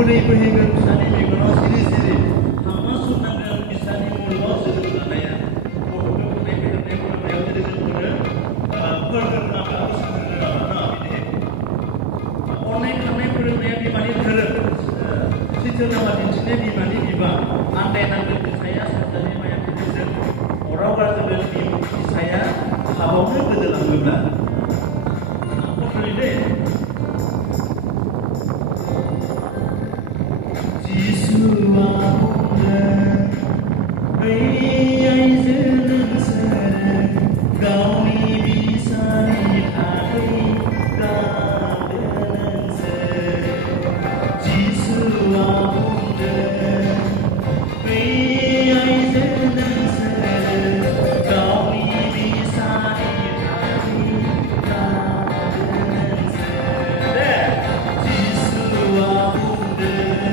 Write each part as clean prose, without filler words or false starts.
बोरै बोहैगोन फिसानि मेगनाव सिरि सिरि थांना सुरनांगोन फिसानि मुलुगाव जोनोम लानाया गथ'खौ बुंनाय फेदेरनाय फोरोंनायाव जेरै जों मोनो फोरोंनो रोङाब्ला बोसोन होनो रोङाब्ला बिदि अननाय खांनाय फोरोंनाया बिमानि धोरोम सैथो लामा दिन्थिनाय बिमानि बिबान आन्दायनांगोन फिसाया सानजानि माया फिथाइजों अराव गारजोबगोन फिसाया हाबावनो गोदोलाङोब्ला खनबोलै जिसुआ बुंदों बै आइजो नोंसोर गावनि बिसानि थाखै गारदो नोंसोर जिसुआ बुंदों बै आइजो नोंसोर गावनि बिसानि थाखै गारदो नोंसोर जिसुआ बुंदों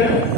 फैगोन